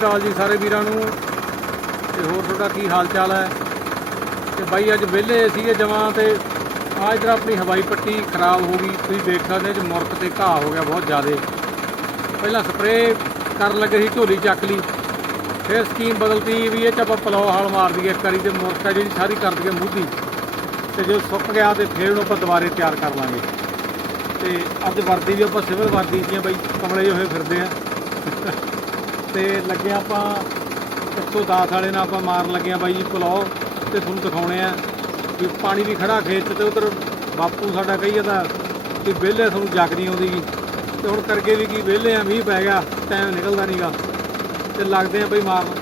ਅਕਾਲ जी सारे वीरां नूं ते होर तुहाडा की हाल चाल है। तो बाई अज विहले सीगे जमां ते आ इधर अपनी हवाई पट्टी खराब हो गई। तुसीं देख सकदे जी मुरक ते घाह हो गया बहुत ज़्यादा। पहलां स्प्रे कर लगे सी ढोली चक ली, फिर स्कीम बदलती भी ये आप पलौ हल मार दईए एक बारी, तो मुरक है जी सारी कर दईए मूधी, तो जो सुक गया तो फिर उन्होंने आप दुबारे तैयार कर लाँगे। तो अज वर्दी भी आप सिविल वर्दी दी बई कमले जो होए फिरदे आ तो लगे आप 110 वाले ना आप मार लगे बाई जी पलौ, तो तुहानूं दिखाउणे आ भी पानी भी खड़ा खेत, तो उधर बापू साडा कही जाता कि विहले तुहानूं जग नहीं आउंदी गी, तो हुण करके भी की विहले आ, मींह पै गया टाइम निकलदा नहीं गा, तो लगदे आ बई मारन।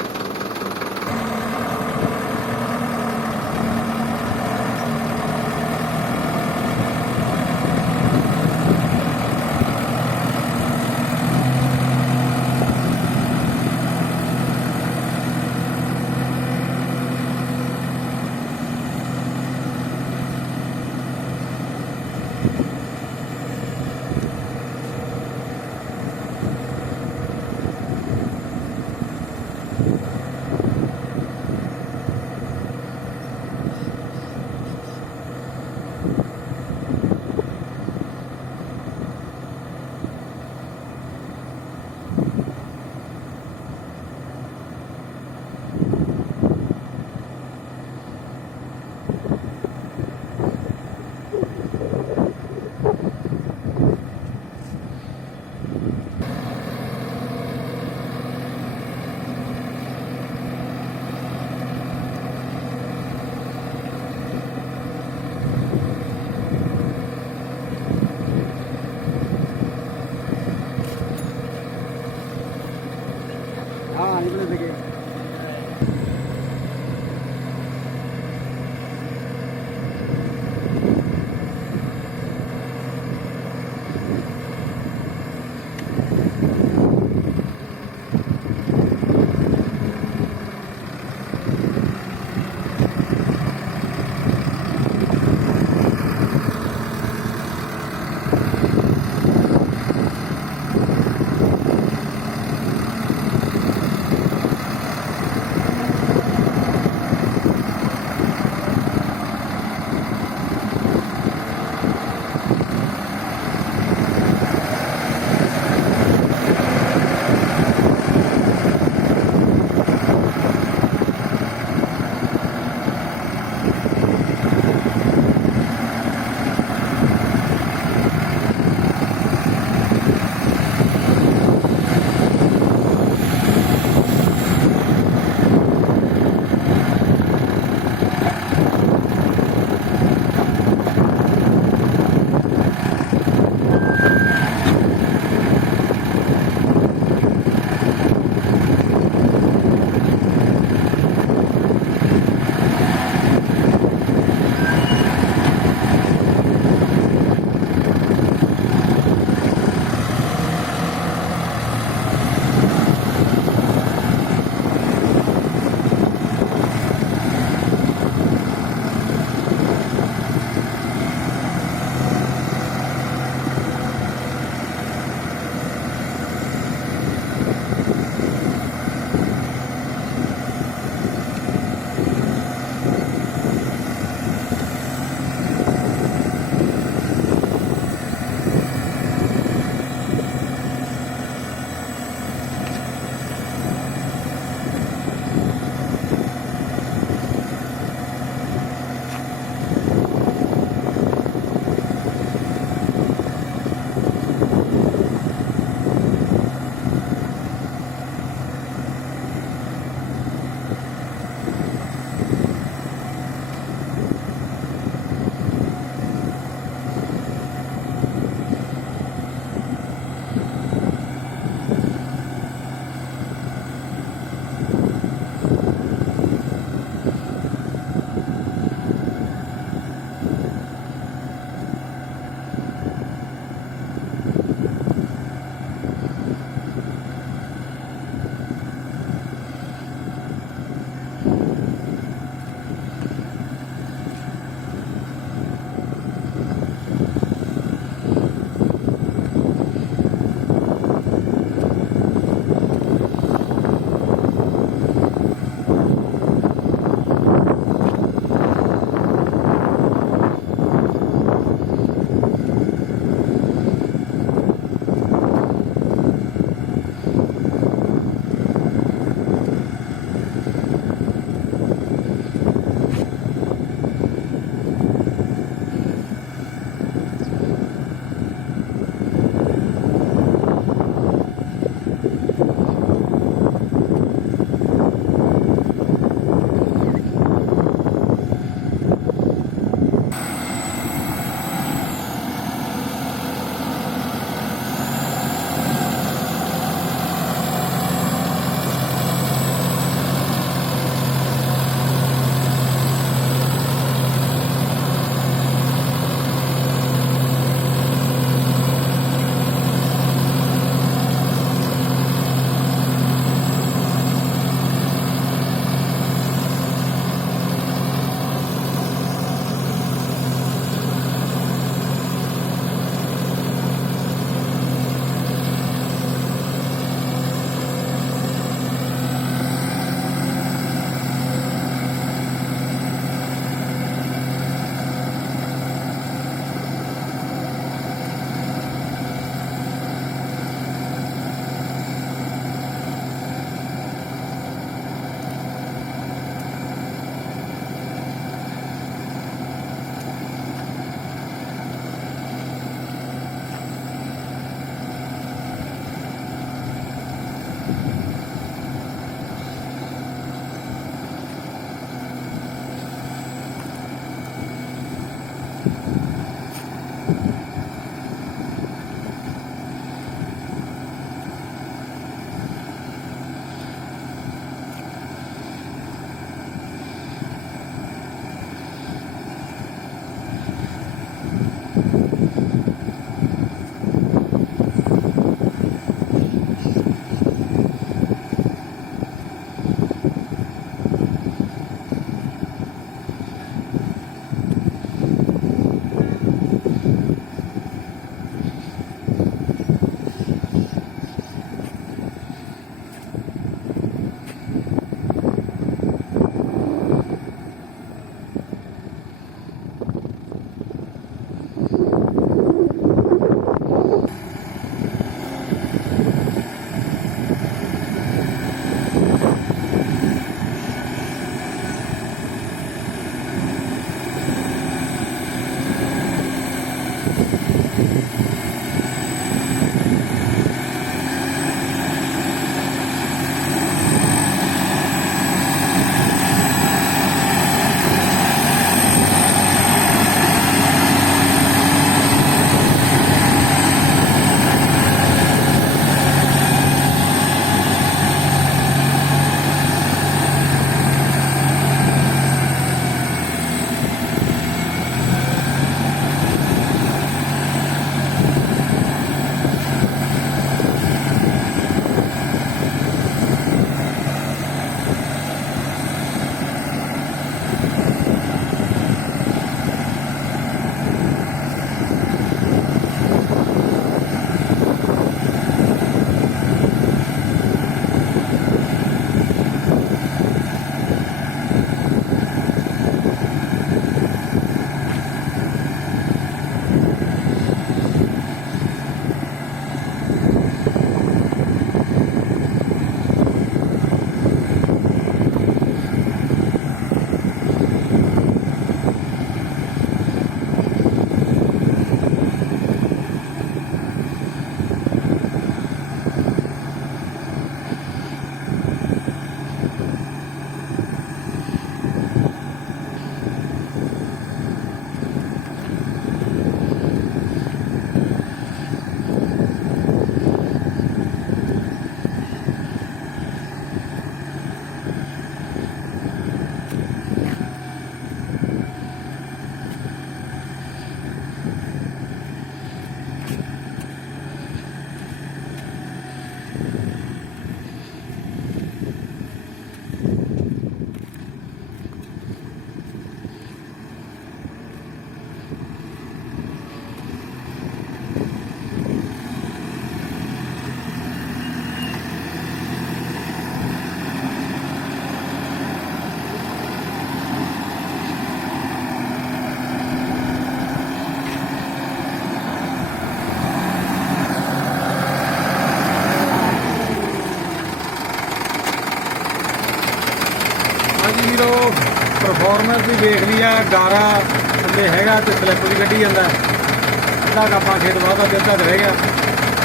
ਪਰਫਾਰਮੈਂਸ ਵੀ ਦੇਖ ਲਈ ਆ, ਗਾਰਾ ਥੱਲੇ ਹੈਗਾ ਤੇ ਸਲਿੱਪ ਵੀ ਕੱਢੀ ਜਾਂਦਾ। ਅੱਧਾ ਕੁ ਆਪਾਂ ਖੇਤ ਵਾਹਦਾ ਤੇ ਅੱਧਾ ਕੁ ਰਹਿ ਗਿਆ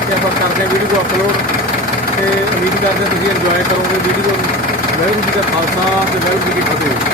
ਤੇ ਆਪਾਂ ਕਰਦੇ ਵੀਡੀਓ ਅਪਲੋਡ ਤੇ ਉਮੀਦ ਕਰਦੇ ਤੁਸੀਂ ਇੰਜੋਏ ਕਰੋਗੇ ਵੀਡੀਓ ਨੂੰ। ਵਾਹਿਗੁਰੂ ਜੀ ਦਾ ਖਾਲਸਾ ਤੇ ਵਾਹਿਗੁਰੂ ਜੀ ਕੀ ਫਤਿਹ।